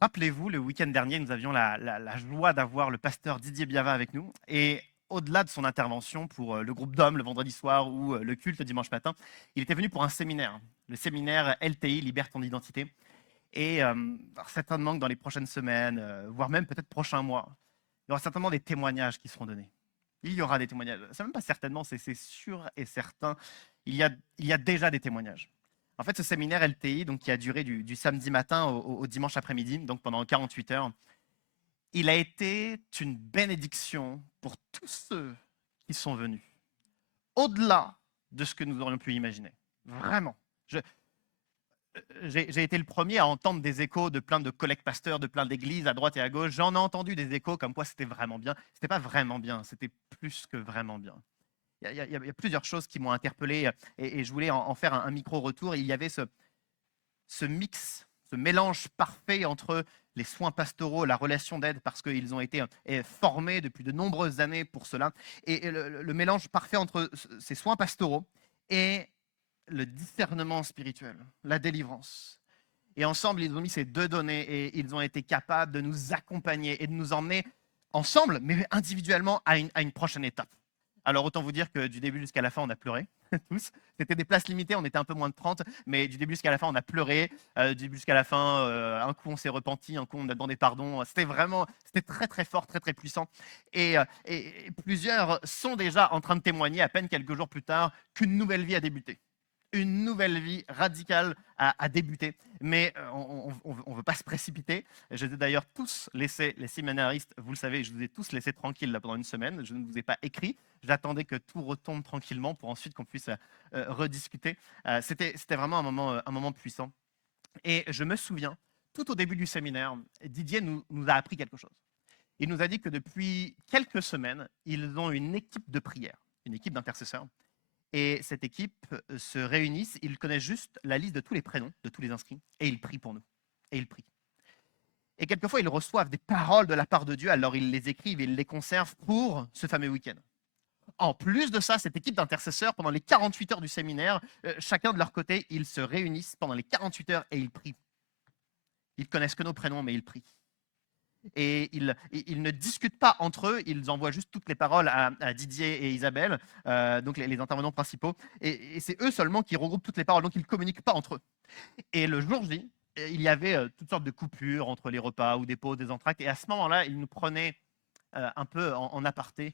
Rappelez-vous, le week-end dernier, nous avions la joie d'avoir le pasteur Didier Biava avec nous. Et au-delà de son intervention pour le groupe d'hommes le vendredi soir ou le culte le dimanche matin, il était venu pour un séminaire, le séminaire LTI, Libère ton identité. Et certainement que dans les prochaines semaines, voire même peut-être prochains mois, il y aura certainement des témoignages qui seront donnés. Il y aura des témoignages. C'est même pas certainement, c'est sûr et certain. Il y a déjà des témoignages. En fait, ce séminaire LTI, donc, qui a duré du samedi matin au dimanche après-midi, donc pendant 48 heures, il a été une bénédiction pour tous ceux qui sont venus, au-delà de ce que nous aurions pu imaginer. Vraiment. J'ai été le premier à entendre des échos de plein de collègues pasteurs, de plein d'églises à droite et à gauche. J'en ai entendu des échos comme quoi c'était vraiment bien. C'était pas vraiment bien, c'était plus que vraiment bien. Il y a plusieurs choses qui m'ont interpellé et je voulais en faire un micro-retour. Il y avait ce mix, ce mélange parfait entre les soins pastoraux, la relation d'aide, parce qu'ils ont été formés depuis de nombreuses années pour cela, et le mélange parfait entre ces soins pastoraux et le discernement spirituel, la délivrance. Et ensemble, ils ont mis ces deux données et ils ont été capables de nous accompagner et de nous emmener ensemble, mais individuellement, à une prochaine étape. Alors, autant vous dire que du début jusqu'à la fin, on a pleuré, tous. C'était des places limitées, on était un peu moins de 30, mais du début jusqu'à la fin, on a pleuré. Du début jusqu'à la fin, un coup, on s'est repenti, un coup, on a demandé pardon. C'était très, très fort, très, très puissant. Et plusieurs sont déjà en train de témoigner, à peine quelques jours plus tard, qu'une nouvelle vie a débuté. Une nouvelle vie radicale a débuté. Mais on ne veut pas se précipiter. Je les ai d'ailleurs tous laissés, les séminaristes, vous le savez, je vous ai tous laissés tranquilles là, pendant une semaine. Je ne vous ai pas écrit. J'attendais que tout retombe tranquillement pour ensuite qu'on puisse rediscuter. C'était vraiment un moment puissant. Et je me souviens, tout au début du séminaire, Didier nous a appris quelque chose. Il nous a dit que depuis quelques semaines, ils ont une équipe de prière, une équipe d'intercesseurs. Et cette équipe se réunit, ils connaissent juste la liste de tous les prénoms de tous les inscrits et ils prient pour nous. Et ils prient. Et quelquefois, ils reçoivent des paroles de la part de Dieu, alors ils les écrivent et ils les conservent pour ce fameux week-end. En plus de ça, cette équipe d'intercesseurs, pendant les 48 heures du séminaire, chacun de leur côté, ils se réunissent pendant les 48 heures et ils prient. Ils connaissent que nos prénoms, mais ils prient. Et ils ne discutent pas entre eux, ils envoient juste toutes les paroles à Didier et Isabelle, donc les intervenants principaux, et c'est eux seulement qui regroupent toutes les paroles, donc ils ne communiquent pas entre eux. Et le jour J, il y avait toutes sortes de coupures entre les repas ou des pauses, des entractes, et à ce moment-là, ils nous prenaient un peu en aparté,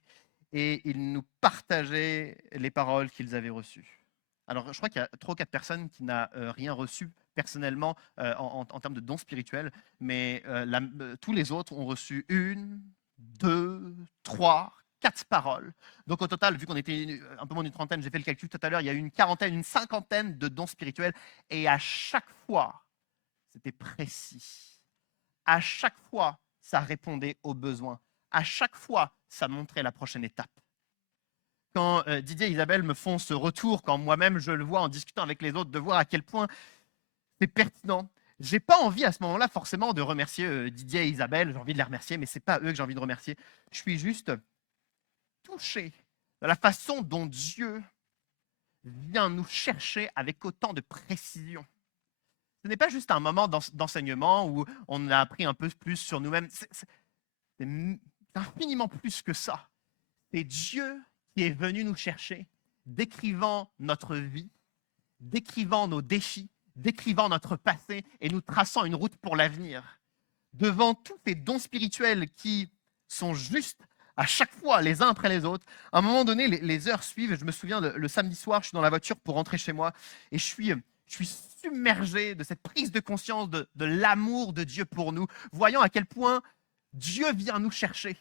et ils nous partageaient les paroles qu'ils avaient reçues. Alors, je crois qu'il y a 3 ou 4 personnes qui n'ont rien reçu personnellement en termes de dons spirituels, mais tous les autres ont reçu 1, 2, 3, 4 paroles. Donc au total, vu qu'on était un peu moins d'une trentaine, j'ai fait le calcul tout à l'heure, il y a eu une quarantaine, une cinquantaine de dons spirituels, et à chaque fois, c'était précis. À chaque fois, ça répondait aux besoins. À chaque fois, ça montrait la prochaine étape. Quand Didier et Isabelle me font ce retour, quand moi-même je le vois en discutant avec les autres, de voir à quel point c'est pertinent. J'ai pas envie à ce moment-là forcément de remercier Didier et Isabelle, j'ai envie de les remercier, mais c'est pas eux que j'ai envie de remercier. Je suis juste touché de la façon dont Dieu vient nous chercher avec autant de précision. Ce n'est pas juste un moment d'enseignement où on a appris un peu plus sur nous-mêmes. C'est infiniment plus que ça. C'est Dieu qui est venu nous chercher, décrivant notre vie, décrivant nos défis, décrivant notre passé et nous traçant une route pour l'avenir. Devant tous ces dons spirituels qui sont justes à chaque fois, les uns après les autres, à un moment donné, les heures suivent. Je me souviens, le samedi soir, je suis dans la voiture pour rentrer chez moi et je suis submergé de cette prise de conscience de l'amour de Dieu pour nous, voyant à quel point Dieu vient nous chercher.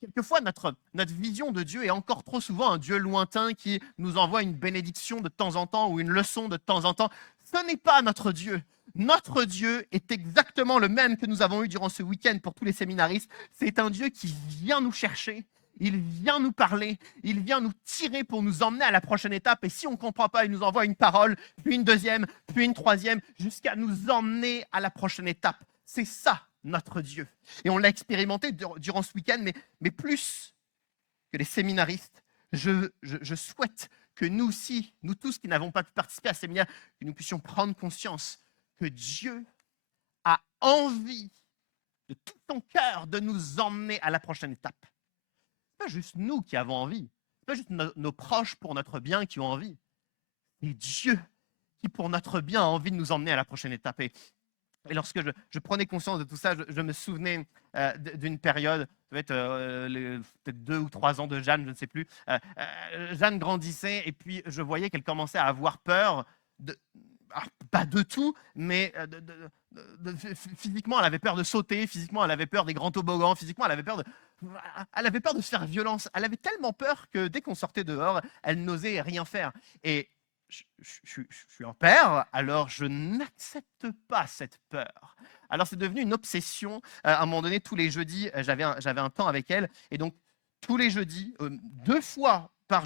Quelquefois, notre vision de Dieu est encore trop souvent un Dieu lointain qui nous envoie une bénédiction de temps en temps ou une leçon de temps en temps. Ce n'est pas notre Dieu. Notre Dieu est exactement le même que nous avons eu durant ce week-end pour tous les séminaristes. C'est un Dieu qui vient nous chercher, il vient nous parler, il vient nous tirer pour nous emmener à la prochaine étape. Et si on ne comprend pas, il nous envoie une parole, puis une deuxième, puis une troisième, jusqu'à nous emmener à la prochaine étape. C'est ça, notre Dieu. Et on l'a expérimenté durant ce week-end, mais plus que les séminaristes, je souhaite que nous aussi, nous tous qui n'avons pas pu participer à ce séminaire, que nous puissions prendre conscience que Dieu a envie de tout son cœur de nous emmener à la prochaine étape. Ce n'est pas juste nous qui avons envie, ce n'est pas juste nos proches pour notre bien qui ont envie, c'est Dieu qui pour notre bien a envie de nous emmener à la prochaine étape. Et lorsque je prenais conscience de tout ça, je me souvenais d'une période, ça va être peut-être 2 ou 3 ans de Jeanne, je ne sais plus. Jeanne grandissait et puis je voyais qu'elle commençait à avoir peur, pas de tout, mais physiquement, elle avait peur de sauter, physiquement, elle avait peur des grands toboggans, physiquement, elle avait peur de se faire violence. Elle avait tellement peur que dès qu'on sortait dehors, elle n'osait rien faire. Et je suis un père, alors je n'accepte pas cette peur. Alors c'est devenu une obsession. À un moment donné, tous les jeudis, j'avais un temps avec elle. Et donc, tous les jeudis, 2 fois, à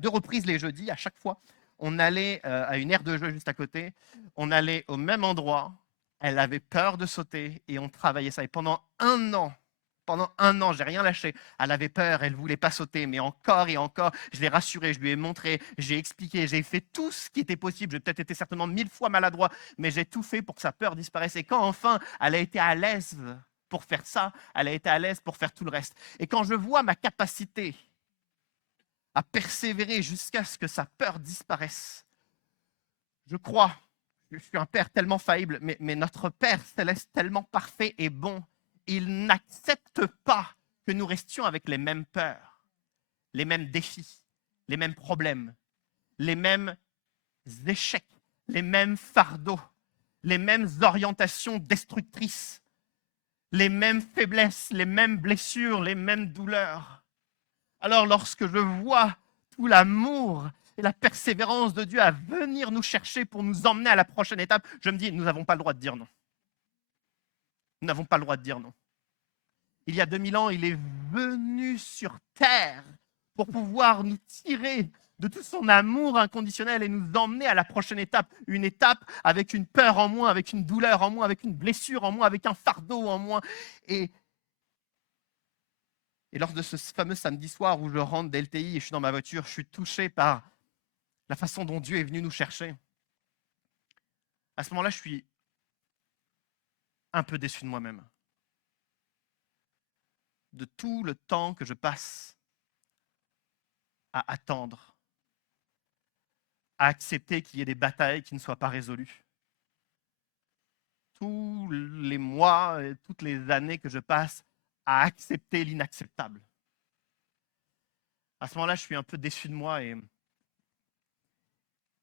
2 reprises les jeudis, à chaque fois, on allait à une aire de jeu juste à côté. On allait au même endroit. Elle avait peur de sauter et on travaillait ça. Et pendant un an, j'ai rien lâché. Elle avait peur, elle voulait pas sauter, mais encore et encore, je l'ai rassurée, je lui ai montré, j'ai expliqué, j'ai fait tout ce qui était possible. J'ai peut-être été certainement 1000 fois maladroit, mais j'ai tout fait pour que sa peur disparaisse. Et quand enfin, elle a été à l'aise pour faire ça, elle a été à l'aise pour faire tout le reste. Et quand je vois ma capacité à persévérer jusqu'à ce que sa peur disparaisse, je crois, je suis un père tellement faillible, mais notre Père céleste tellement parfait et bon, il n'accepte pas que nous restions avec les mêmes peurs, les mêmes défis, les mêmes problèmes, les mêmes échecs, les mêmes fardeaux, les mêmes orientations destructrices, les mêmes faiblesses, les mêmes blessures, les mêmes douleurs. Alors lorsque je vois tout l'amour et la persévérance de Dieu à venir nous chercher pour nous emmener à la prochaine étape, je me dis, nous n'avons pas le droit de dire non. Nous n'avons pas le droit de dire non. Il y a 2000 ans, il est venu sur terre pour pouvoir nous tirer de tout son amour inconditionnel et nous emmener à la prochaine étape. Une étape avec une peur en moins, avec une douleur en moins, avec une blessure en moins, avec un fardeau en moins. Et lors de ce fameux samedi soir où je rentre d'LTI et je suis dans ma voiture, je suis touché par la façon dont Dieu est venu nous chercher. À ce moment-là, je suis un peu déçu de moi-même, de tout le temps que je passe à attendre, à accepter qu'il y ait des batailles qui ne soient pas résolues. Tous les mois et toutes les années que je passe à accepter l'inacceptable. À ce moment-là, je suis un peu déçu de moi et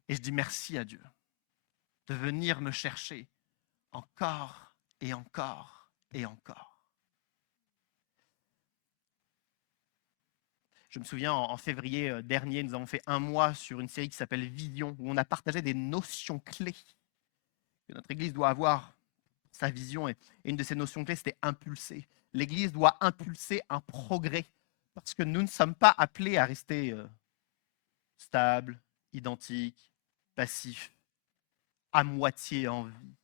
je dis merci à Dieu de venir me chercher encore et encore et encore. Je me souviens, en février dernier, nous avons fait 1 mois sur une série qui s'appelle Vision, où on a partagé des notions clés que notre Église doit avoir, sa vision. Et une de ces notions clés, c'était impulser. L'Église doit impulser un progrès, parce que nous ne sommes pas appelés à rester stables, identiques, passifs, à moitié en vie.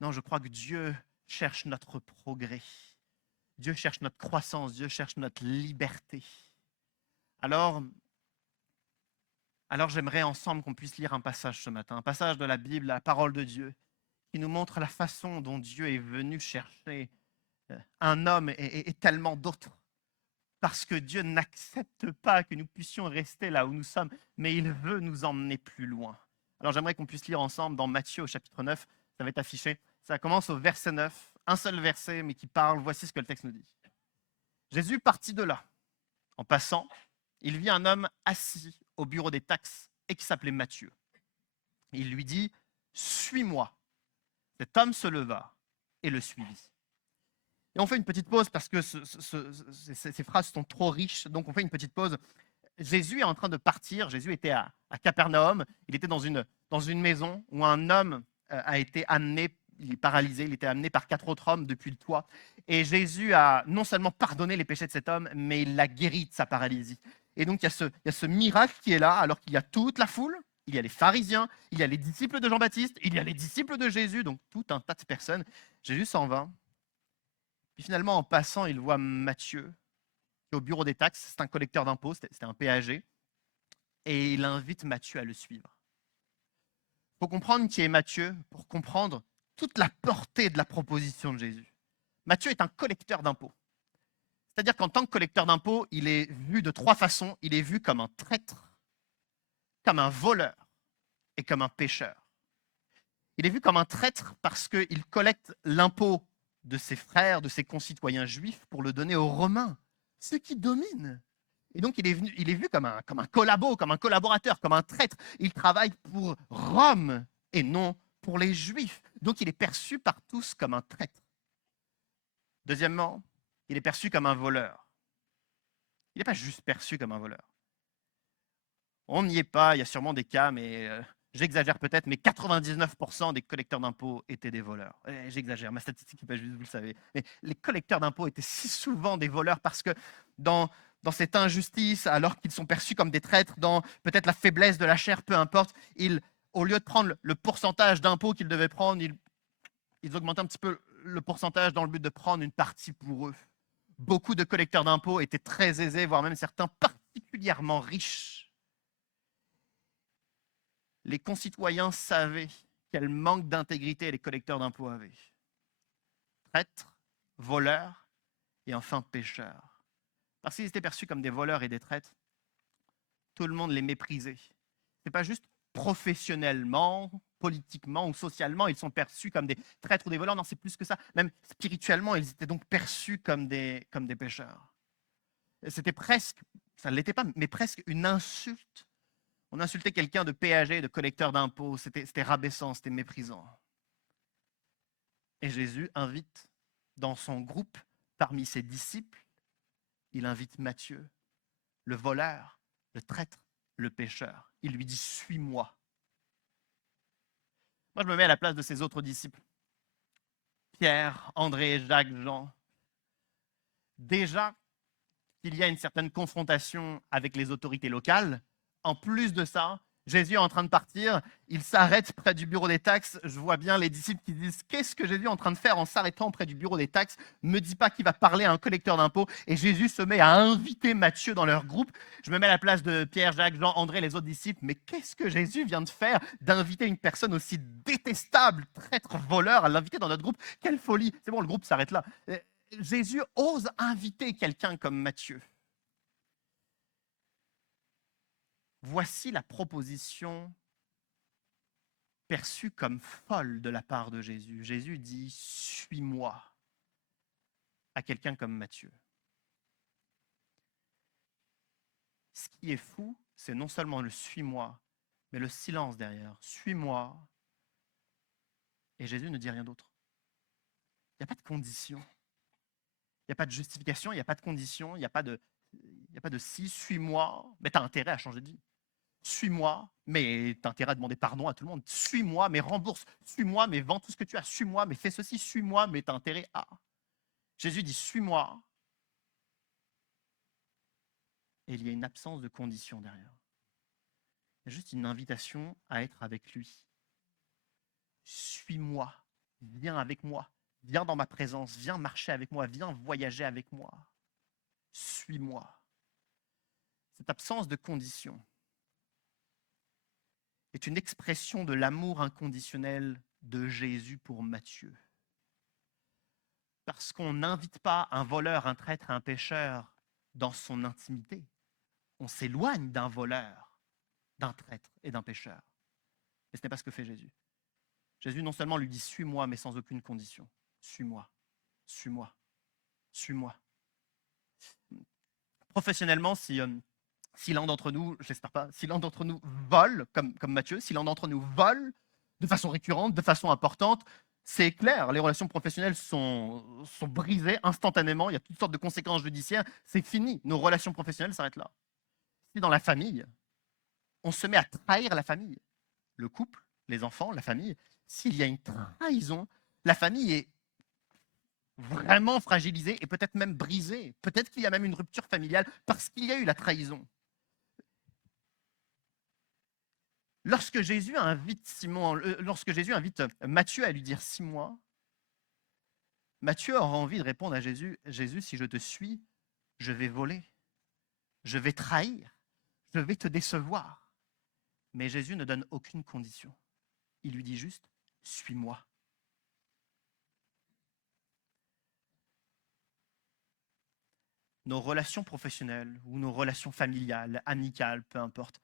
Non, je crois que Dieu cherche notre progrès. Dieu cherche notre croissance, Dieu cherche notre liberté. Alors j'aimerais ensemble qu'on puisse lire un passage ce matin, un passage de la Bible, la parole de Dieu, qui nous montre la façon dont Dieu est venu chercher un homme et tellement d'autres. Parce que Dieu n'accepte pas que nous puissions rester là où nous sommes, mais il veut nous emmener plus loin. Alors j'aimerais qu'on puisse lire ensemble dans Matthieu au chapitre 9, ça va être affiché. Ça commence au verset 9, un seul verset, mais qui parle, voici ce que le texte nous dit. Jésus partit de là. En passant, il vit un homme assis au bureau des taxes et qui s'appelait Matthieu. Il lui dit, suis-moi. Cet homme se leva et le suivit. Et on fait une petite pause parce que ces phrases sont trop riches, donc on fait une petite pause. Jésus est en train de partir, Jésus était à Capernaum, il était dans une maison où un homme a été amené, il est paralysé, il était amené par 4 autres hommes depuis le toit. Et Jésus a non seulement pardonné les péchés de cet homme, mais il l'a guéri de sa paralysie. Et donc il y a ce miracle qui est là, alors qu'il y a toute la foule, il y a les pharisiens, il y a les disciples de Jean-Baptiste, il y a les disciples de Jésus, donc tout un tas de personnes. Jésus s'en va. Puis finalement, en passant, il voit Matthieu, qui est au bureau des taxes, c'est un collecteur d'impôts, c'était un péager, et il invite Matthieu à le suivre. Il faut comprendre qui est Matthieu pour comprendre toute la portée de la proposition de Jésus. Matthieu est un collecteur d'impôts. C'est-à-dire qu'en tant que collecteur d'impôts, il est vu de trois façons. Il est vu comme un traître, comme un voleur et comme un pécheur. Il est vu comme un traître parce qu'il collecte l'impôt de ses frères, de ses concitoyens juifs pour le donner aux Romains, ceux qui dominent. Et donc il est vu comme un collabo, comme un collaborateur, comme un traître. Il travaille pour Rome et non pour les Juifs. Donc il est perçu par tous comme un traître. Deuxièmement, il est perçu comme un voleur. Il n'est pas juste perçu comme un voleur. On n'y est pas, il y a sûrement des cas, mais j'exagère peut-être, mais 99% des collecteurs d'impôts étaient des voleurs. J'exagère, ma statistique n'est pas juste, vous le savez. Mais les collecteurs d'impôts étaient si souvent des voleurs parce que dans cette injustice, alors qu'ils sont perçus comme des traîtres, dans peut-être la faiblesse de la chair, peu importe, au lieu de prendre le pourcentage d'impôts qu'ils devaient prendre, ils augmentaient un petit peu le pourcentage dans le but de prendre une partie pour eux. Beaucoup de collecteurs d'impôts étaient très aisés, voire même certains particulièrement riches. Les concitoyens savaient quel manque d'intégrité les collecteurs d'impôts avaient. Traîtres, voleurs et enfin pécheurs. Parce qu'ils étaient perçus comme des voleurs et des traîtres, tout le monde les méprisait. Ce n'est pas juste professionnellement, politiquement ou socialement, ils sont perçus comme des traîtres ou des voleurs. Non, c'est plus que ça. Même spirituellement, ils étaient donc perçus comme des pécheurs. C'était presque, ça ne l'était pas, mais presque une insulte. On insultait quelqu'un de péager, de collecteur d'impôts. C'était rabaissant, c'était méprisant. Et Jésus invite dans son groupe, parmi ses disciples, il invite Matthieu, le voleur, le traître, le pécheur. Il lui dit « Suis-moi ». Moi, je me mets à la place de ses autres disciples. Pierre, André, Jacques, Jean. Déjà qu'il y a une certaine confrontation avec les autorités locales, en plus de ça, Jésus est en train de partir, il s'arrête près du bureau des taxes. Je vois bien les disciples qui disent « Qu'est-ce que Jésus est en train de faire en s'arrêtant près du bureau des taxes? Me dis pas qu'il va parler à un collecteur d'impôts. » Et Jésus se met à inviter Matthieu dans leur groupe. Je me mets à la place de Pierre, Jacques, Jean, André, les autres disciples. Mais qu'est-ce que Jésus vient de faire d'inviter une personne aussi détestable, traître, voleur, à l'inviter dans notre groupe? Quelle folie! C'est bon, le groupe s'arrête là. Jésus ose inviter quelqu'un comme Matthieu. Voici la proposition perçue comme folle de la part de Jésus. Jésus dit « Suis-moi » à quelqu'un comme Matthieu. Ce qui est fou, c'est non seulement le « suis-moi », mais le silence derrière. « Suis-moi » et Jésus ne dit rien d'autre. Il n'y a pas de condition. Il n'y a pas de justification, il n'y a pas de condition, il n'y a pas de si, suis-moi, mais tu as intérêt à changer de vie. Suis-moi, mais tu as intérêt à demander pardon à tout le monde. Suis-moi, mais rembourse. Suis-moi, mais vends tout ce que tu as. Suis-moi, mais fais ceci. Suis-moi, mais tu as intérêt à. Jésus dit suis-moi. Et il y a une absence de condition derrière. Il y a juste une invitation à être avec lui. Suis-moi. Viens avec moi. Viens dans ma présence. Viens marcher avec moi. Viens voyager avec moi. Suis-moi. Cette absence de condition est une expression de l'amour inconditionnel de Jésus pour Matthieu. Parce qu'on n'invite pas un voleur, un traître, un pécheur dans son intimité. On s'éloigne d'un voleur, d'un traître et d'un pécheur. Et ce n'est pas ce que fait Jésus. Jésus non seulement lui dit « suis-moi », mais sans aucune condition. « Suis-moi, suis-moi, suis-moi ». Professionnellement, si l'un d'entre nous, j'espère pas, si l'un d'entre nous vole, comme Matthieu, si l'un d'entre nous vole de façon récurrente, de façon importante, c'est clair, les relations professionnelles sont brisées instantanément, il y a toutes sortes de conséquences judiciaires, c'est fini, nos relations professionnelles s'arrêtent là. Si dans la famille, on se met à trahir la famille, le couple, les enfants, la famille, s'il y a une trahison, la famille est vraiment fragilisée et peut-être même brisée. Peut-être qu'il y a même une rupture familiale parce qu'il y a eu la trahison. Lorsque Jésus invite Matthieu à lui dire « suis-moi », Matthieu aura envie de répondre à Jésus « Jésus, si je te suis, je vais voler, je vais trahir, je vais te décevoir. » Mais Jésus ne donne aucune condition. Il lui dit juste « suis-moi ». nos relations professionnelles ou nos relations familiales, amicales, peu importe,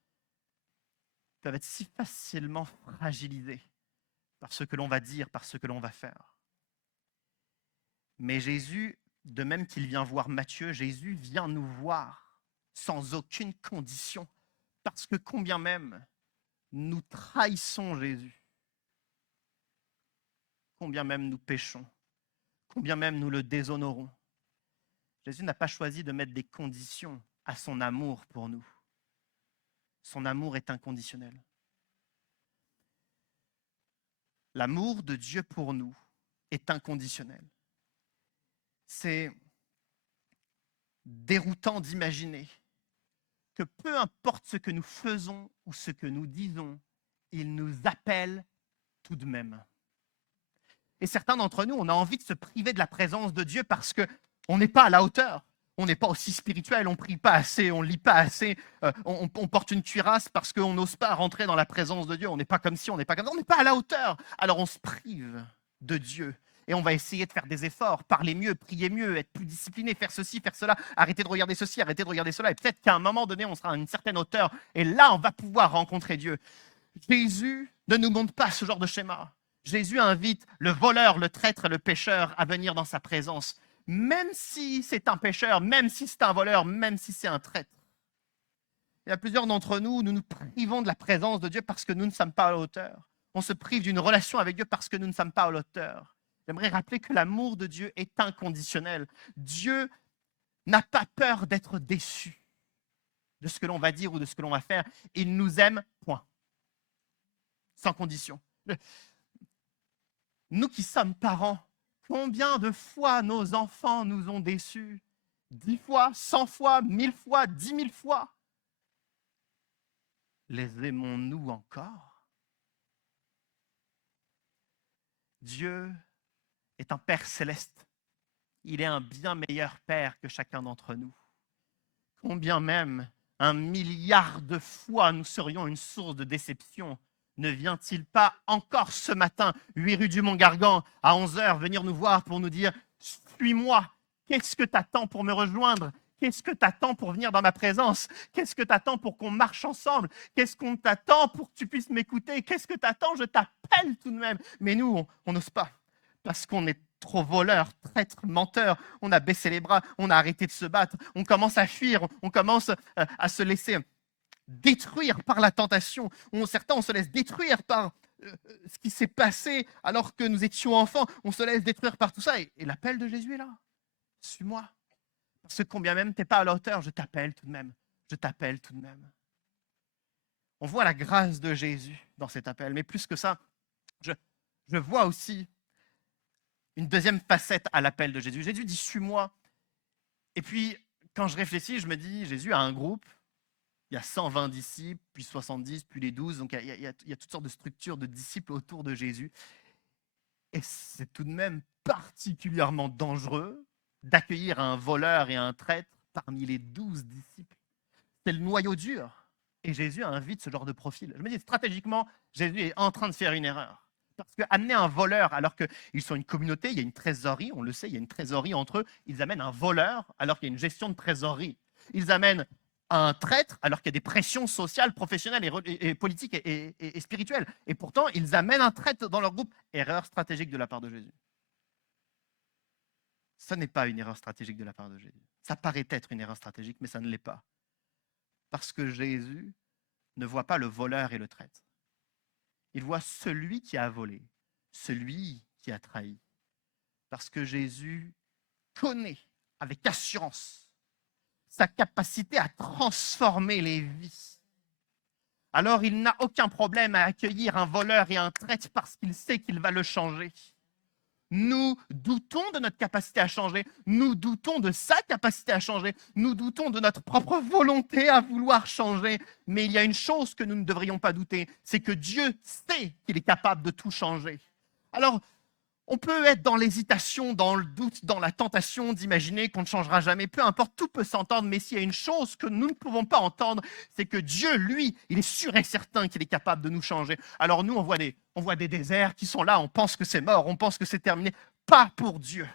peuvent être si facilement fragilisées par ce que l'on va dire, par ce que l'on va faire. Mais Jésus, de même qu'il vient voir Matthieu, Jésus vient nous voir sans aucune condition, parce que combien même nous trahissons Jésus, combien même nous péchons, combien même nous le déshonorons, Jésus n'a pas choisi de mettre des conditions à son amour pour nous. Son amour est inconditionnel. L'amour de Dieu pour nous est inconditionnel. C'est déroutant d'imaginer que peu importe ce que nous faisons ou ce que nous disons, il nous appelle tout de même. Et certains d'entre nous, on a envie de se priver de la présence de Dieu parce qu'on n'est pas à la hauteur. On n'est pas aussi spirituel, on ne prie pas assez, on ne lit pas assez, on porte une cuirasse parce qu'on n'ose pas rentrer dans la présence de Dieu. On n'est pas comme ci, on n'est pas comme ça, on n'est pas à la hauteur. Alors on se prive de Dieu. Et on va essayer de faire des efforts, parler mieux, prier mieux, être plus discipliné, faire ceci, faire cela, arrêter de regarder ceci, arrêter de regarder cela. Et peut-être qu'à un moment donné, on sera à une certaine hauteur. Et là, on va pouvoir rencontrer Dieu. Jésus ne nous montre pas ce genre de schéma. Jésus invite le voleur, le traître et le pécheur à venir dans sa présence. Même si c'est un pécheur, même si c'est un voleur, même si c'est un traître. Il y a plusieurs d'entre nous, nous nous privons de la présence de Dieu parce que nous ne sommes pas à la hauteur. On se prive d'une relation avec Dieu parce que nous ne sommes pas à la hauteur. J'aimerais rappeler que l'amour de Dieu est inconditionnel. Dieu n'a pas peur d'être déçu de ce que l'on va dire ou de ce que l'on va faire. Il nous aime, point. Sans condition. Nous qui sommes parents, combien de fois nos enfants nous ont déçus? 10 fois, 100 fois, 1000 fois, 10 000 fois. Les aimons-nous encore? Dieu est un Père céleste. Il est un bien meilleur Père que chacun d'entre nous. Combien même 1 milliard de fois nous serions une source de déception, ne vient-il pas encore ce matin, 8 rue du Mont-Gargan, à 11h, venir nous voir pour nous dire « Suis-moi, qu'est-ce que tu attends pour me rejoindre ? Qu'est-ce que tu attends pour venir dans ma présence ? Qu'est-ce que tu attends pour qu'on marche ensemble ? Qu'est-ce qu'on t'attend pour que tu puisses m'écouter ? Qu'est-ce que tu attends ? Je t'appelle tout de même. » Mais nous, on n'ose pas. Parce qu'on est trop voleurs, traîtres, menteurs, on a baissé les bras, on a arrêté de se battre, on commence à fuir, on commence à se laisser détruire par la tentation. Certains, on se laisse détruire par ce qui s'est passé alors que nous étions enfants. On se laisse détruire par tout ça. Et l'appel de Jésus est là. Suis-moi. Parce que combien même tu n'es pas à la hauteur, je t'appelle tout de même. Je t'appelle tout de même. On voit la grâce de Jésus dans cet appel. Mais plus que ça, je vois aussi une deuxième facette à l'appel de Jésus. Jésus dit « suis-moi ». Et puis, quand je réfléchis, je me dis, Jésus a un groupe, il y a 120 disciples, puis 70, puis les 12, donc il y a toutes sortes de structures de disciples autour de Jésus. Et c'est tout de même particulièrement dangereux d'accueillir un voleur et un traître parmi les 12 disciples. C'est le noyau dur. Et Jésus invite ce genre de profil. Je me dis, stratégiquement, Jésus est en train de faire une erreur. Parce qu'amener un voleur alors qu'ils sont une communauté, il y a une trésorerie, on le sait, il y a une trésorerie entre eux. Ils amènent un voleur alors qu'il y a une gestion de trésorerie. Ils amènent un traître alors qu'il y a des pressions sociales, professionnelles et politiques et spirituelles. Et pourtant, ils amènent un traître dans leur groupe. Erreur stratégique de la part de Jésus. Ce n'est pas une erreur stratégique de la part de Jésus. Ça paraît être une erreur stratégique, mais ça ne l'est pas. Parce que Jésus ne voit pas le voleur et le traître. Il voit celui qui a volé, celui qui a trahi. Parce que Jésus connaît avec assurance sa capacité à transformer les vies. Alors il n'a aucun problème à accueillir un voleur et un traître parce qu'il sait qu'il va le changer. Nous doutons de notre capacité à changer, nous doutons de sa capacité à changer, nous doutons de notre propre volonté à vouloir changer. Mais il y a une chose que nous ne devrions pas douter, c'est que Dieu sait qu'il est capable de tout changer. Alors, on peut être dans l'hésitation, dans le doute, dans la tentation d'imaginer qu'on ne changera jamais. Peu importe, tout peut s'entendre, mais s'il y a une chose que nous ne pouvons pas entendre, c'est que Dieu, lui, il est sûr et certain qu'il est capable de nous changer. Alors nous, on voit des déserts qui sont là, on pense que c'est mort, on pense que c'est terminé. Pas pour Dieu.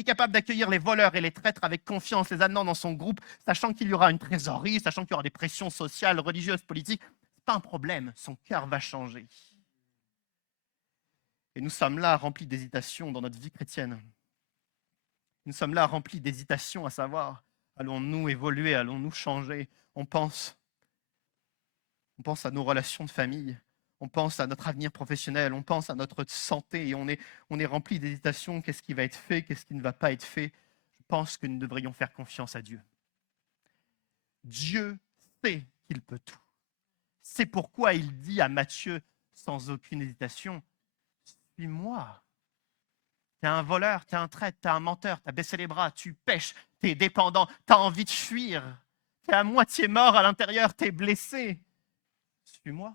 est capable d'accueillir les voleurs et les traîtres avec confiance, les amenant dans son groupe, sachant qu'il y aura une trésorerie, sachant qu'il y aura des pressions sociales, religieuses, politiques. Ce n'est pas un problème, son cœur va changer. Et nous sommes là remplis d'hésitation dans notre vie chrétienne. Nous sommes là remplis d'hésitation à savoir, allons-nous évoluer, allons-nous changer? On pense à nos relations de famille, on pense à notre avenir professionnel, on pense à notre santé et on est rempli d'hésitation. Qu'est-ce qui va être fait? Qu'est-ce qui ne va pas être fait? Je pense que nous devrions faire confiance à Dieu. Dieu sait qu'il peut tout. C'est pourquoi il dit à Matthieu, sans aucune hésitation, « Suis-moi ». Tu es un voleur, tu es un traître, tu es un menteur, tu as baissé les bras, tu pèches, tu es dépendant, tu as envie de fuir, tu es à moitié mort à l'intérieur, tu es blessé. Suis-moi.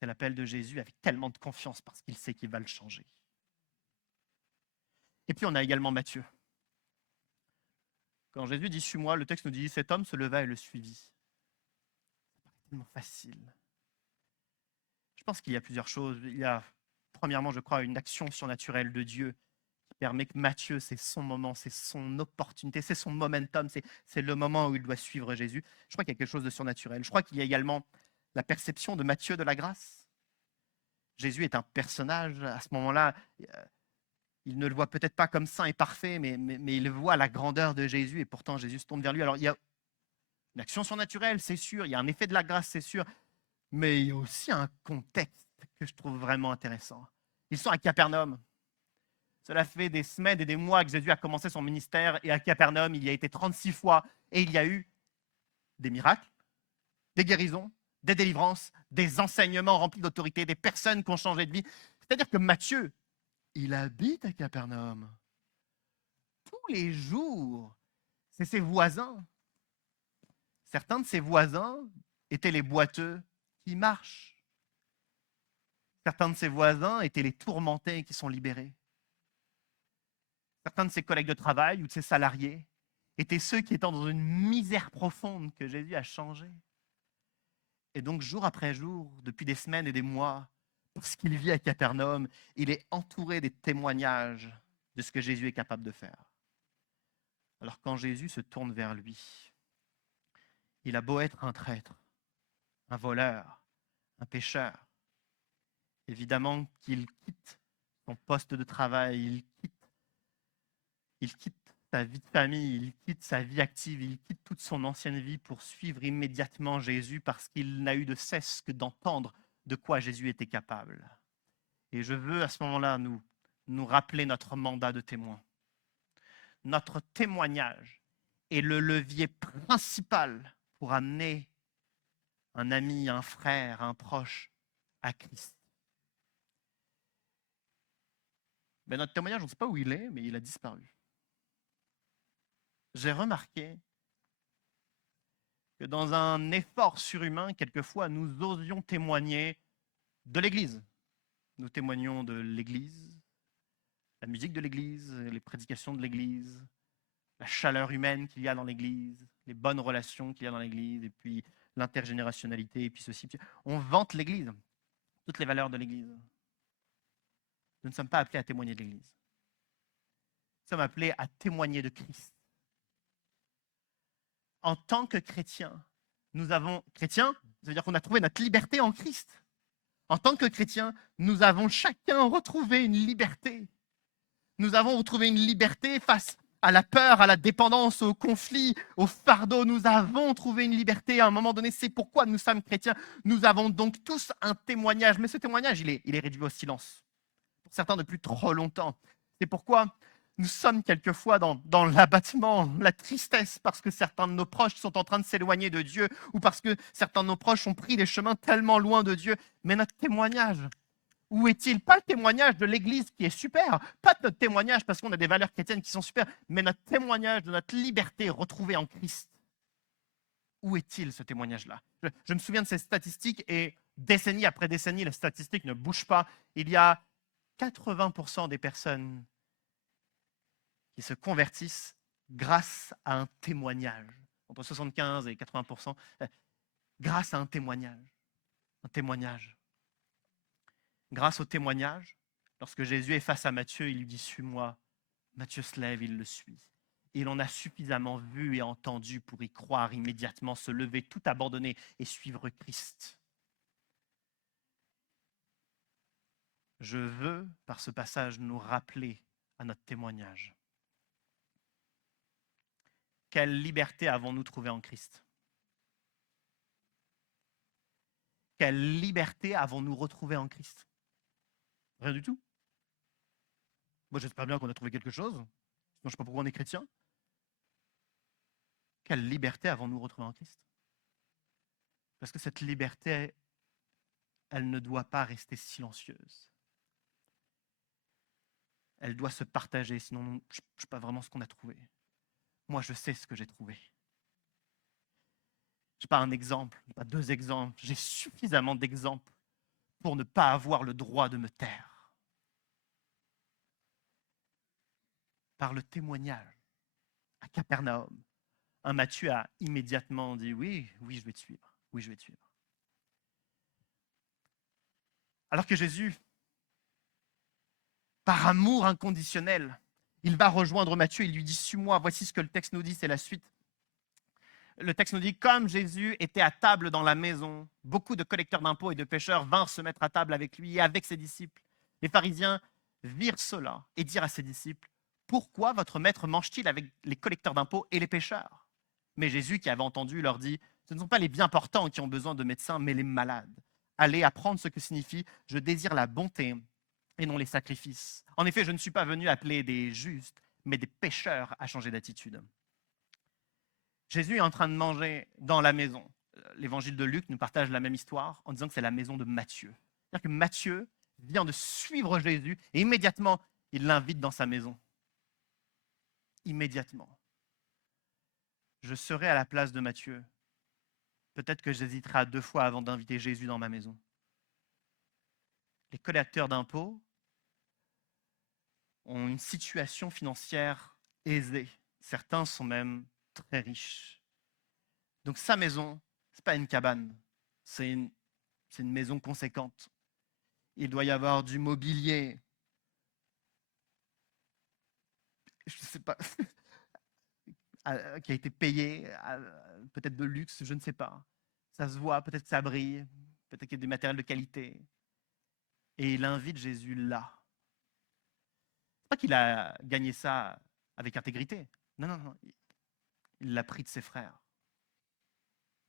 C'est l'appel de Jésus avec tellement de confiance parce qu'il sait qu'il va le changer. Et puis on a également Matthieu. Quand Jésus dit « Suis-moi », le texte nous dit « Cet homme se leva et le suivit ». C'est tellement facile. Je pense qu'il y a plusieurs choses. Il y a, premièrement, je crois, une action surnaturelle de Dieu qui permet que Matthieu, c'est son moment, c'est son opportunité, c'est son momentum, c'est le moment où il doit suivre Jésus. Je crois qu'il y a quelque chose de surnaturel. Je crois qu'il y a également la perception de Matthieu de la grâce. Jésus est un personnage. À ce moment-là, il ne le voit peut-être pas comme saint et parfait, mais il voit la grandeur de Jésus et pourtant Jésus se tourne vers lui. Alors il y a une action surnaturelle, c'est sûr, il y a un effet de la grâce, c'est sûr, mais il y a aussi un contexte que je trouve vraiment intéressant. Ils sont à Capernaum. Cela fait des semaines et des mois que Jésus a commencé son ministère et à Capernaum, il y a été 36 fois et il y a eu des miracles, des guérisons, des délivrances, des enseignements remplis d'autorité, des personnes qui ont changé de vie. C'est-à-dire que Matthieu, il habite à Capernaum. Tous les jours, c'est ses voisins. Certains de ses voisins étaient les boiteux qui marchent. Certains de ses voisins étaient les tourmentés qui sont libérés. Certains de ses collègues de travail ou de ses salariés étaient ceux qui étaient dans une misère profonde que Jésus a changé. Et donc, jour après jour, depuis des semaines et des mois, parce qu'il vit à Capernaum, il est entouré des témoignages de ce que Jésus est capable de faire. Alors, quand Jésus se tourne vers lui, il a beau être un traître, un voleur, un pécheur, évidemment qu'il quitte son poste de travail, il quitte sa vie de famille, il quitte sa vie active, il quitte toute son ancienne vie pour suivre immédiatement Jésus parce qu'il n'a eu de cesse que d'entendre de quoi Jésus était capable. Et je veux à ce moment-là nous rappeler notre mandat de témoin. Notre témoignage est le levier principal pour amener un ami, un frère, un proche à Christ. Mais notre témoignage, on ne sait pas où il est, mais il a disparu. J'ai remarqué que dans un effort surhumain, quelquefois, nous osions témoigner de l'Église. Nous témoignons de l'Église, la musique de l'Église, les prédications de l'Église, la chaleur humaine qu'il y a dans l'Église, les bonnes relations qu'il y a dans l'Église, et puis l'intergénérationnalité, et puis ceci. On vante l'Église, toutes les valeurs de l'Église. Nous ne sommes pas appelés à témoigner de l'Église. Nous sommes appelés à témoigner de Christ. En tant que chrétiens, chrétiens, ça veut dire qu'on a trouvé notre liberté en Christ. En tant que chrétiens, nous avons chacun retrouvé une liberté. Nous avons retrouvé une liberté face à la peur, à la dépendance, au conflit, au fardeau. Nous avons trouvé une liberté à un moment donné. C'est pourquoi nous sommes chrétiens. Nous avons donc tous un témoignage. Mais ce témoignage, il est réduit au silence. Pour certains, depuis trop longtemps. C'est pourquoi nous sommes quelquefois dans l'abattement, la tristesse, parce que certains de nos proches sont en train de s'éloigner de Dieu ou parce que certains de nos proches ont pris des chemins tellement loin de Dieu. Mais notre témoignage, où est-il? Pas le témoignage de l'Église qui est super, pas notre témoignage parce qu'on a des valeurs chrétiennes qui sont super, mais notre témoignage de notre liberté retrouvée en Christ. Où est-il ce témoignage-là? Je me souviens de ces statistiques et décennie après décennie, les statistiques ne bougent pas. Il y a 80% des personnes qui se convertissent grâce à un témoignage, entre 75 et 80%, grâce à un témoignage. Un témoignage. Grâce au témoignage, lorsque Jésus est face à Matthieu, il lui dit « Suis-moi ». Matthieu se lève, il le suit. Il en a suffisamment vu et entendu pour y croire immédiatement, se lever, tout abandonner et suivre Christ. Je veux, par ce passage, nous rappeler à notre témoignage. Quelle liberté avons-nous trouvée en Christ? Quelle liberté avons-nous retrouvée en Christ? Rien du tout. Moi, j'espère bien qu'on a trouvé quelque chose. Sinon, je ne sais pas pourquoi on est chrétien. Quelle liberté avons-nous retrouvée en Christ? Parce que cette liberté, elle ne doit pas rester silencieuse. Elle doit se partager, sinon je ne sais pas vraiment ce qu'on a trouvé. Moi, je sais ce que j'ai trouvé. Je n'ai pas un exemple, pas deux exemples. J'ai suffisamment d'exemples pour ne pas avoir le droit de me taire. Par le témoignage, à Capernaum, un Matthieu a immédiatement dit oui, oui, je vais te suivre. Oui, je vais te suivre. Alors que Jésus, par amour inconditionnel, il va rejoindre Matthieu, il lui dit suis-moi. Voici ce que le texte nous dit, c'est la suite. Le texte nous dit, comme Jésus était à table dans la maison, beaucoup de collecteurs d'impôts et de pêcheurs vinrent se mettre à table avec lui et avec ses disciples. Les pharisiens virent cela et dirent à ses disciples, pourquoi votre maître mange-t-il avec les collecteurs d'impôts et les pêcheurs? Mais Jésus, qui avait entendu, leur dit, ce ne sont pas les bien portants qui ont besoin de médecins, mais les malades. Allez apprendre ce que signifie, je désire la bonté et non les sacrifices. En effet, je ne suis pas venu appeler des justes, mais des pécheurs à changer d'attitude. Jésus est en train de manger dans la maison. L'évangile de Luc nous partage la même histoire en disant que c'est la maison de Matthieu. C'est-à-dire que Matthieu vient de suivre Jésus et immédiatement, il l'invite dans sa maison. Immédiatement. Je serai à la place de Matthieu. Peut-être que j'hésiterai à 2 fois avant d'inviter Jésus dans ma maison. Les collecteurs d'impôts ont une situation financière aisée. Certains sont même très riches. Donc sa maison, ce n'est pas une cabane, c'est une maison conséquente. Il doit y avoir du mobilier. Je ne sais pas, qui a été payé, peut-être de luxe, je ne sais pas. Ça se voit, peut-être que ça brille, peut-être qu'il y a du matériel de qualité. Et il invite Jésus là. C'est pas qu'il a gagné ça avec intégrité. Non, non, non. Il l'a pris de ses frères.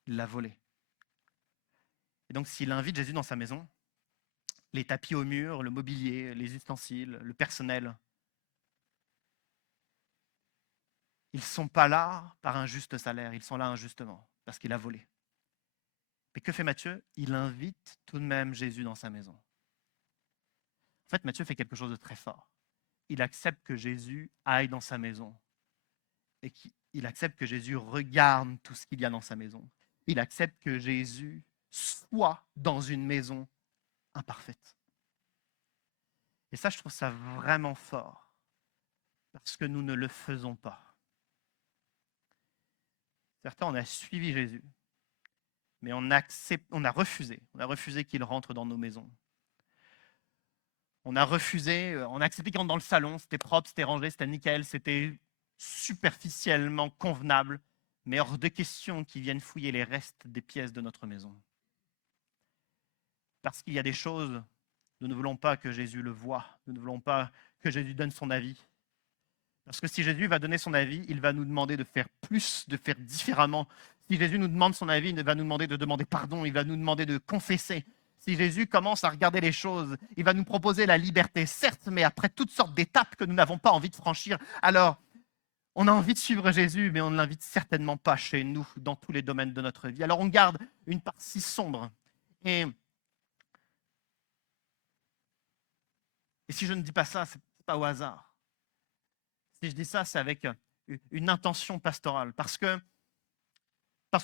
Il l'a volé. Et donc, s'il invite Jésus dans sa maison, les tapis au mur, le mobilier, les ustensiles, le personnel, ils ne sont pas là par un juste salaire, ils sont là injustement, parce qu'il a volé. Mais que fait Matthieu? Il invite tout de même Jésus dans sa maison. En fait, Matthieu fait quelque chose de très fort. Il accepte que Jésus aille dans sa maison et qu'il accepte que Jésus regarde tout ce qu'il y a dans sa maison. Il accepte que Jésus soit dans une maison imparfaite. Et ça, je trouve ça vraiment fort, parce que nous ne le faisons pas. Certains, on a suivi Jésus, mais on a refusé qu'il rentre dans nos maisons. On a refusé, on a accepté qu'il rentre dans le salon, c'était propre, c'était rangé, c'était nickel, c'était superficiellement convenable, mais hors de question qu'ils viennent fouiller les restes des pièces de notre maison. Parce qu'il y a des choses, nous ne voulons pas que Jésus le voie, nous ne voulons pas que Jésus donne son avis. Parce que si Jésus va donner son avis, il va nous demander de faire plus, de faire différemment. Si Jésus nous demande son avis, il va nous demander de demander pardon, il va nous demander de confesser. Si Jésus commence à regarder les choses, il va nous proposer la liberté, certes, mais après toutes sortes d'étapes que nous n'avons pas envie de franchir. Alors, on a envie de suivre Jésus, mais on ne l'invite certainement pas chez nous, dans tous les domaines de notre vie. Alors, on garde une part si sombre. Et si je ne dis pas ça, ce n'est pas au hasard. Si je dis ça, c'est avec une intention pastorale, parce que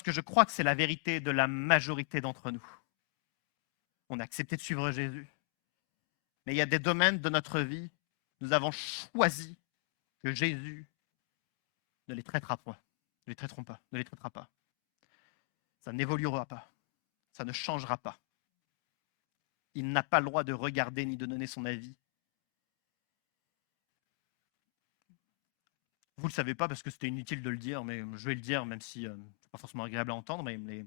je crois que c'est la vérité de la majorité d'entre nous. On a accepté de suivre Jésus, mais il y a des domaines de notre vie, nous avons choisi que Jésus ne les traitera point, ne les traiteront pas, ne les traitera pas. Ça n'évoluera pas, ça ne changera pas. Il n'a pas le droit de regarder ni de donner son avis. Vous ne le savez pas parce que c'était inutile de le dire, mais je vais le dire, même si ce n'est pas forcément agréable à entendre, mais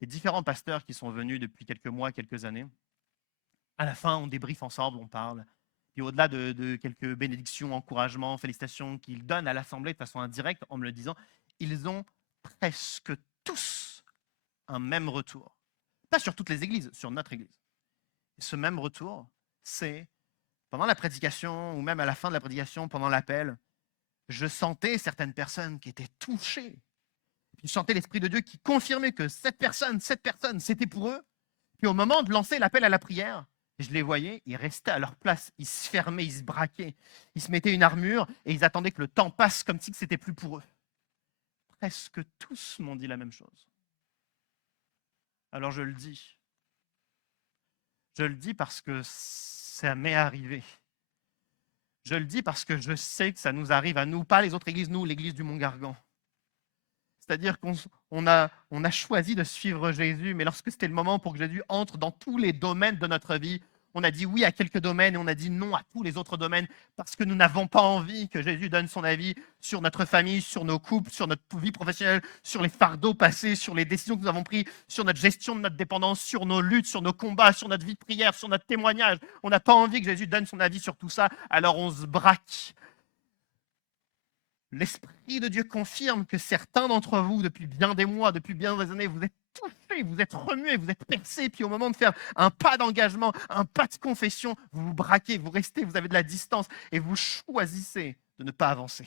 les différents pasteurs qui sont venus depuis quelques mois, quelques années, à la fin, on débriefe ensemble, on parle. Et au-delà de quelques bénédictions, encouragements, félicitations qu'ils donnent à l'Assemblée de façon indirecte en me le disant, ils ont presque tous un même retour. Pas sur toutes les églises, sur notre église. Et ce même retour, c'est pendant la prédication ou même à la fin de la prédication, pendant l'appel, je sentais certaines personnes qui étaient touchées. Je sentais l'Esprit de Dieu qui confirmait que cette personne, c'était pour eux. Puis au moment de lancer l'appel à la prière, je les voyais, ils restaient à leur place, ils se fermaient, ils se braquaient, ils se mettaient une armure et ils attendaient que le temps passe comme si c'était plus pour eux. Presque tous m'ont dit la même chose. Alors je le dis. Je le dis parce que ça m'est arrivé. Je le dis parce que je sais que ça nous arrive à nous, pas les autres églises, nous, l'église du Mont-Gargan. C'est-à-dire qu'on a choisi de suivre Jésus, mais lorsque c'était le moment pour que Jésus entre dans tous les domaines de notre vie, on a dit oui à quelques domaines et on a dit non à tous les autres domaines parce que nous n'avons pas envie que Jésus donne son avis sur notre famille, sur nos couples, sur notre vie professionnelle, sur les fardeaux passés, sur les décisions que nous avons prises, sur notre gestion de notre dépendance, sur nos luttes, sur nos combats, sur notre vie de prière, sur notre témoignage. On n'a pas envie que Jésus donne son avis sur tout ça, alors on se braque. L'Esprit de Dieu confirme que certains d'entre vous, depuis bien des mois, depuis bien des années, vous êtes touchés, vous êtes remués, vous êtes percés, puis au moment de faire un pas d'engagement, un pas de confession, vous vous braquez, vous restez, vous avez de la distance et vous choisissez de ne pas avancer.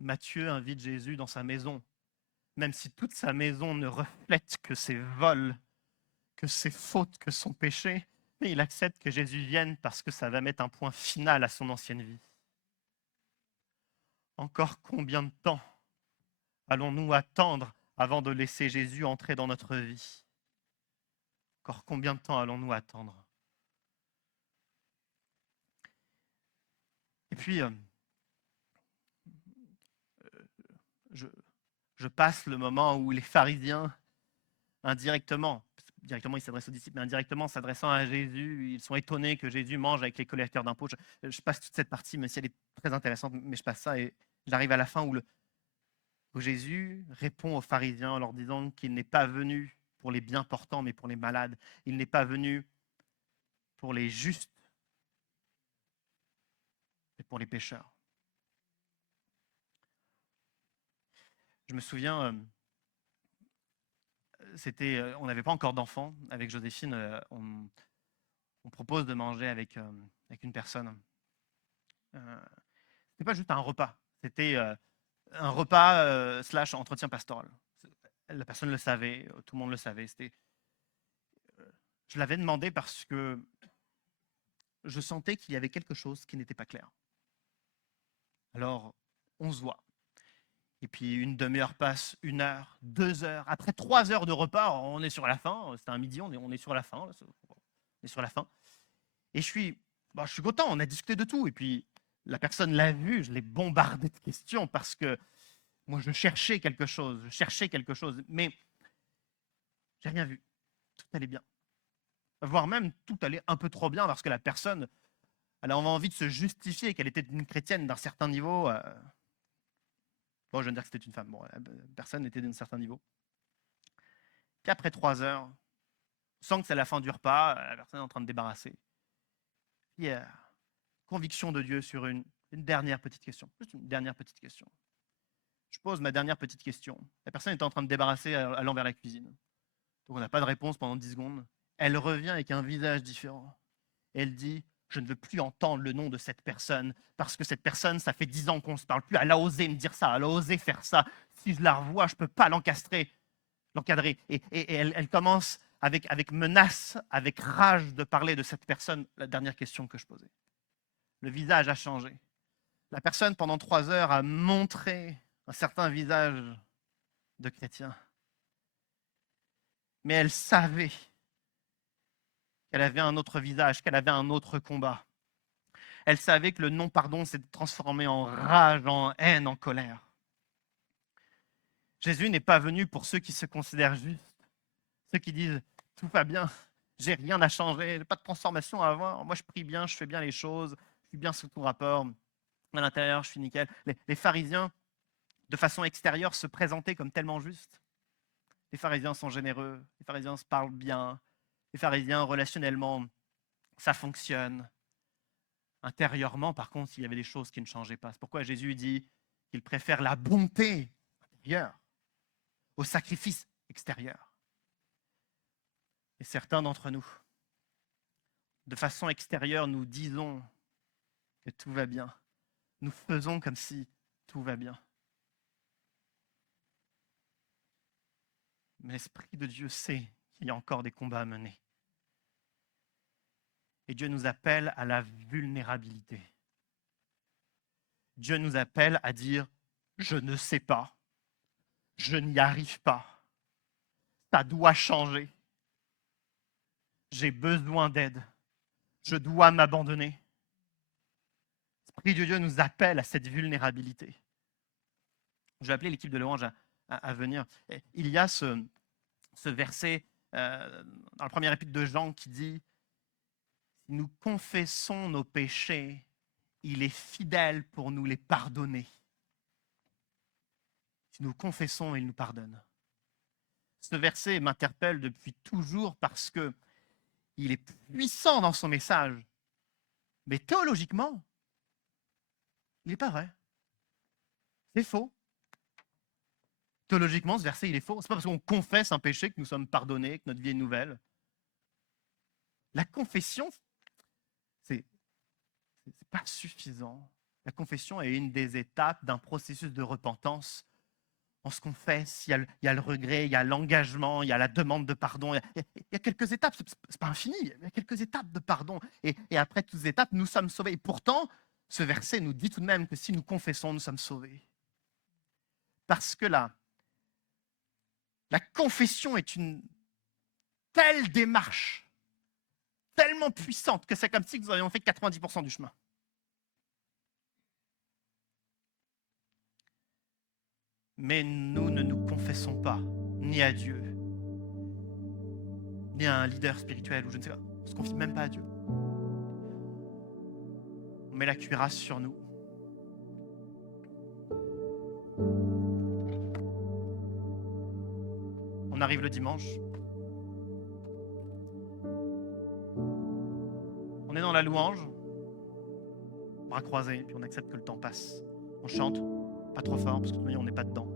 Matthieu invite Jésus dans sa maison, même si toute sa maison ne reflète que ses vols, que ses fautes, que son péché, mais il accepte que Jésus vienne parce que ça va mettre un point final à son ancienne vie. Encore combien de temps allons-nous attendre avant de laisser Jésus entrer dans notre vie? Encore combien de temps allons-nous attendre? Et puis, je passe le moment où les pharisiens, directement ils s'adressent aux disciples, mais indirectement s'adressant à Jésus, ils sont étonnés que Jésus mange avec les collecteurs d'impôts. Je passe toute cette partie, même si elle est très intéressante, mais je passe ça et j'arrive à la fin où Jésus répond aux pharisiens en leur disant qu'il n'est pas venu pour les bien portants, mais pour les malades. Il n'est pas venu pour les justes, mais pour les pécheurs. Je me souviens, on n'avait pas encore d'enfants. Avec Joséphine, on propose de manger avec une personne. Ce n'était pas juste un repas, c'était un repas / entretien pastoral. La personne le savait, tout le monde le savait. Je l'avais demandé parce que je sentais qu'il y avait quelque chose qui n'était pas clair. Alors, on se voit. Et puis une demi-heure passe, 1 heure, 2 heures. Après 3 heures de repas, on est sur la fin. C'était un midi, on est sur la fin. On est sur la fin. Et je suis content, on a discuté de tout. Et puis la personne l'a vu, je l'ai bombardé de questions parce que moi, je cherchais quelque chose, mais j'ai rien vu. Tout allait bien. Voire même tout allait un peu trop bien parce que la personne, elle avait envie de se justifier qu'elle était une chrétienne d'un certain niveau. Bon, je viens de dire que c'était une femme. Bon, la personne était d'un certain niveau. Puis après 3 heures, on sent que c'est la fin du repas, la personne est en train de débarrasser. Puis, conviction de Dieu sur une dernière petite question. Juste une dernière petite question. Je pose ma dernière petite question. La personne est en train de débarrasser, allant vers la cuisine. Donc on n'a pas de réponse pendant 10 secondes. Elle revient avec un visage différent. Elle dit, je ne veux plus entendre le nom de cette personne, parce que cette personne, ça fait 10 ans qu'on ne se parle plus. Elle a osé me dire ça, elle a osé faire ça. Si je la revois, je ne peux pas l'encadrer. Et elle commence avec menace, avec rage de parler de cette personne, la dernière question que je posais. Le visage a changé. La personne, pendant 3 heures, a montré un certain visage de chrétien. Mais elle savait qu'elle avait un autre visage, qu'elle avait un autre combat. Elle savait que le non-pardon s'est transformé en rage, en haine, en colère. Jésus n'est pas venu pour ceux qui se considèrent justes, ceux qui disent « tout va bien, J'ai rien à changer, j'ai pas de transformation à avoir. Moi, je prie bien, je fais bien les choses, je suis bien sous tout rapport. À l'intérieur, je suis nickel. Les pharisiens, de façon extérieure, se présentaient comme tellement justes. Les pharisiens sont généreux, les pharisiens se parlent bien, les pharisiens, relationnellement, ça fonctionne. Intérieurement, par contre, il y avait des choses qui ne changeaient pas. C'est pourquoi Jésus dit qu'il préfère la bonté intérieure au sacrifice extérieur. Et certains d'entre nous, de façon extérieure, nous disons que tout va bien. Nous faisons comme si tout va bien. Mais l'Esprit de Dieu sait qu'il y a encore des combats à mener. Et Dieu nous appelle à la vulnérabilité. Dieu nous appelle à dire « je ne sais pas, je n'y arrive pas, ça doit changer, j'ai besoin d'aide, je dois m'abandonner ». L'Esprit de Dieu nous appelle à cette vulnérabilité. Je vais appeler l'équipe de louange à venir. Il y a ce verset dans le premier épître de Jean qui dit « Si nous confessons nos péchés, il est fidèle pour nous les pardonner. » Si nous confessons, il nous pardonne. Ce verset m'interpelle depuis toujours parce qu'il est puissant dans son message. Mais théologiquement, il n'est pas vrai. C'est faux. Théologiquement, ce verset, il est faux. Ce n'est pas parce qu'on confesse un péché que nous sommes pardonnés, que notre vie est nouvelle. La confession, c'est pas suffisant. La confession est une des étapes d'un processus de repentance. On se confesse, il y a le regret, il y a l'engagement, il y a la demande de pardon. Il y a quelques étapes, ce n'est pas infini, il y a quelques étapes de pardon. Et après toutes ces étapes, nous sommes sauvés. Et pourtant, ce verset nous dit tout de même que si nous confessons, nous sommes sauvés. Parce que la confession est une telle démarche, tellement puissante, que c'est comme si nous avions fait 90% du chemin. Mais nous ne nous confessons pas, ni à Dieu, ni à un leader spirituel, ou je ne sais pas. On ne se confie même pas à Dieu. On met la cuirasse sur nous. On arrive le dimanche. On est dans la louange, bras croisés, puis on accepte que le temps passe. On chante, pas trop fort, parce que on n'est pas dedans.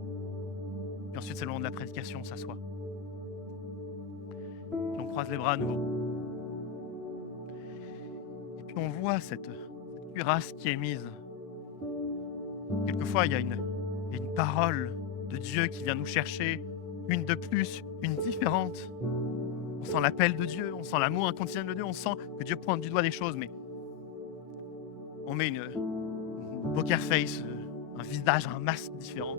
Puis ensuite, c'est le moment de la prédication, on s'assoit. Puis on croise les bras à nouveau. Et puis on voit cette cuirasse qui est mise. Quelquefois, il y a une parole de Dieu qui vient nous chercher, une de plus, une différente. On sent l'appel de Dieu, on sent l'amour inconditionnel de Dieu, on sent que Dieu pointe du doigt des choses, mais on met une poker face, un visage, un masque différent.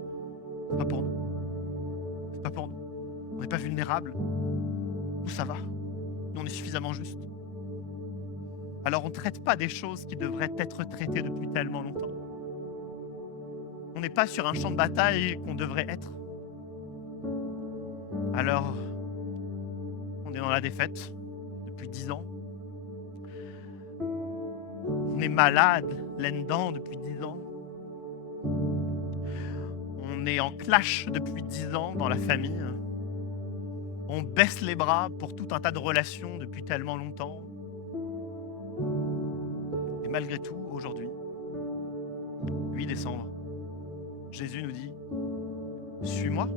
C'est pas pour nous. C'est pas pour nous. On n'est pas vulnérable. Nous, ça va. Nous, on est suffisamment juste. Alors, on ne traite pas des choses qui devraient être traitées depuis tellement longtemps. On n'est pas sur un champ de bataille qu'on devrait être. Alors, on est dans la défaite depuis 10 ans. On est malade, là-dedans, depuis 10 ans. On est en clash depuis 10 ans dans la famille. On baisse les bras pour tout un tas de relations depuis tellement longtemps. Et malgré tout, aujourd'hui, 8 décembre, Jésus nous dit « Suis-moi ».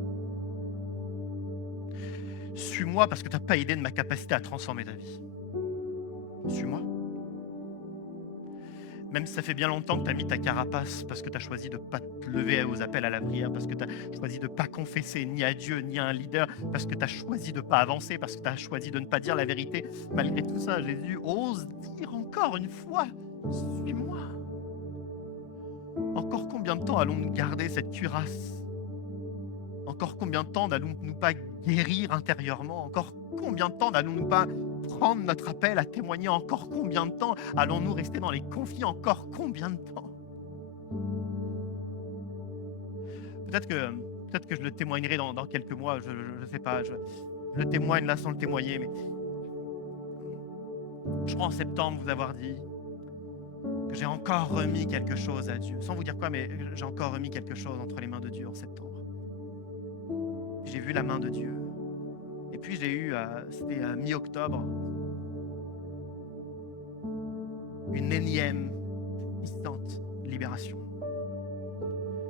Suis-moi parce que tu n'as pas idée de ma capacité à transformer ta vie. Suis-moi. Même si ça fait bien longtemps que tu as mis ta carapace parce que tu as choisi de ne pas te lever aux appels à la prière, parce que tu as choisi de ne pas confesser ni à Dieu ni à un leader, parce que tu as choisi de ne pas avancer, parce que tu as choisi de ne pas dire la vérité. Malgré tout ça, Jésus ose dire encore une fois, suis-moi. Encore combien de temps allons-nous garder cette cuirasse? Encore combien de temps n'allons-nous pas guérir intérieurement? Encore combien de temps n'allons-nous pas prendre notre appel à témoigner? Encore combien de temps allons-nous rester dans les conflits? Encore combien de temps? Peut-être que je le témoignerai dans quelques mois, je ne sais pas, je le témoigne là sans le témoigner, mais Je crois en septembre vous avoir dit que j'ai encore remis quelque chose à Dieu. Sans vous dire quoi, mais j'ai encore remis quelque chose entre les mains de Dieu en septembre. J'ai vu la main de Dieu. Et puis j'ai eu, c'était mi-octobre, une énième puissante libération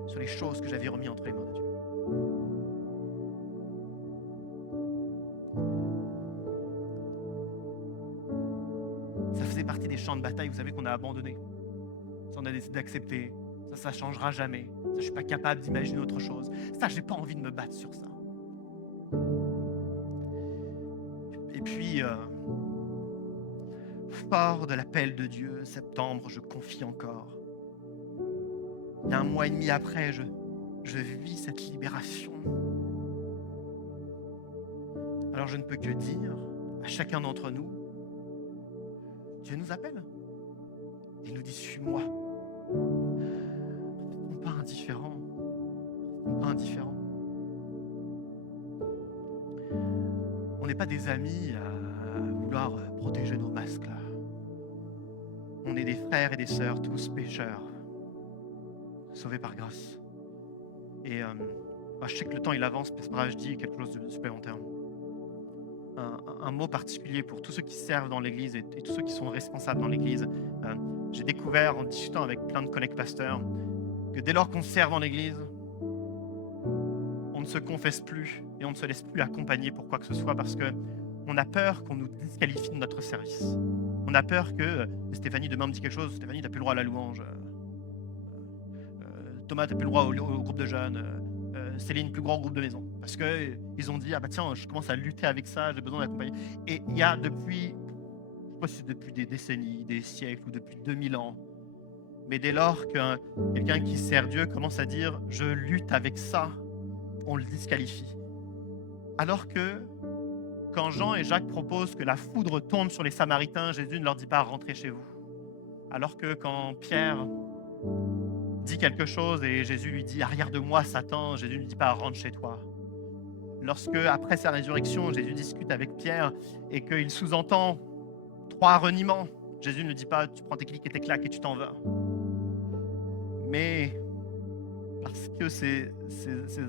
sur les choses que j'avais remis entre les mains de Dieu. Ça faisait partie des champs de bataille, vous savez, qu'on a abandonnés. Ça, on a décidé d'accepter. Ça changera jamais. Ça, je suis pas capable d'imaginer autre chose. Ça, j'ai pas envie de me battre sur ça. Et puis, fort de l'appel de Dieu, septembre, je confie encore. Il y a 1 mois et demi après, je vis cette libération. Alors je ne peux que dire à chacun d'entre nous, Dieu nous appelle. Il nous dit, suis-moi. Restons pas indifférents. Restons pas indifférents. On n'est pas des amis à vouloir protéger nos masques là. On est des frères et des sœurs, tous pécheurs, sauvés par grâce. Et je sais que le temps il avance, mais c'est pas grave, je dis quelque chose de supplémentaire. Un mot particulier pour tous ceux qui servent dans l'Église et tous ceux qui sont responsables dans l'Église. J'ai découvert en discutant avec plein de collègues pasteurs que dès lors qu'on sert dans l'Église, on ne se confesse plus et on ne se laisse plus accompagner pour quoi que ce soit parce qu'on a peur qu'on nous disqualifie de notre service. On a peur que Stéphanie demain me dit quelque chose, Stéphanie, t'as plus le droit à la louange. Thomas, t'as plus le droit au groupe de jeunes. Céline, plus grand groupe de maison. Parce qu'ils ont dit, ah bah tiens, je commence à lutter avec ça, j'ai besoin d'accompagner. Et il y a depuis, je sais pas si c'est depuis des décennies, des siècles ou depuis 2000 ans, mais dès lors que quelqu'un qui sert Dieu commence à dire, je lutte avec ça, on le disqualifie. Alors que quand Jean et Jacques proposent que la foudre tombe sur les Samaritains, Jésus ne leur dit pas rentrez chez vous. Alors que quand Pierre dit quelque chose et Jésus lui dit arrière de moi Satan, Jésus ne lui dit pas rentre chez toi. Lorsque après sa résurrection, Jésus discute avec Pierre et qu'il sous-entend 3 reniements, Jésus ne dit pas tu prends tes clics et tes claques et tu t'en vas. Mais parce que ces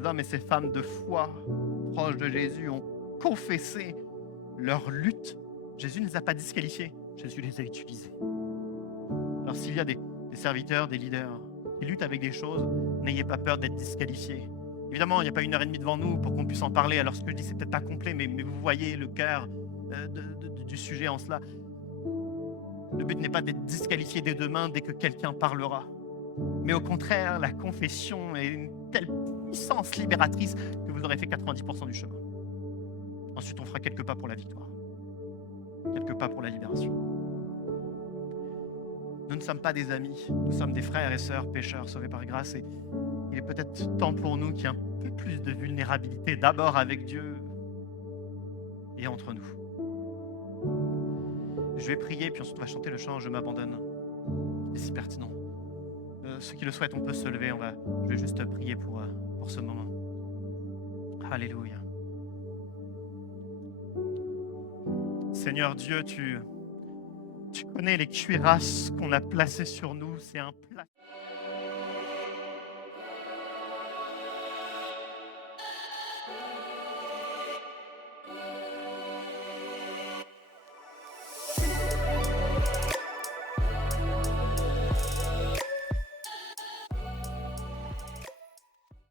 hommes et ces femmes de foi proches de Jésus ont confessé leur lutte, Jésus ne les a pas disqualifiés, Jésus les a utilisés. Alors s'il y a des serviteurs, des leaders qui luttent avec des choses, n'ayez pas peur d'être disqualifiés. Évidemment, il n'y a pas 1h30 devant nous pour qu'on puisse en parler. Alors ce que je dis, c'est peut-être pas complet, mais vous voyez le cœur du sujet en cela. Le but n'est pas d'être disqualifié dès demain, dès que quelqu'un parlera. Mais au contraire, la confession est une telle puissance libératrice que vous aurez fait 90% du chemin. Ensuite, on fera quelques pas pour la victoire. Quelques pas pour la libération. Nous ne sommes pas des amis, nous sommes des frères et sœurs pécheurs sauvés par grâce. Et il est peut-être temps pour nous qu'il y ait un peu plus de vulnérabilité, d'abord avec Dieu et entre nous. Je vais prier, puis ensuite on va chanter le chant « Je m'abandonne ». C'est si pertinent. Ceux qui le souhaitent, on peut se lever. Je vais juste prier pour ce moment. Alléluia. Seigneur Dieu, tu connais les cuirasses qu'on a placées sur nous. C'est un plat.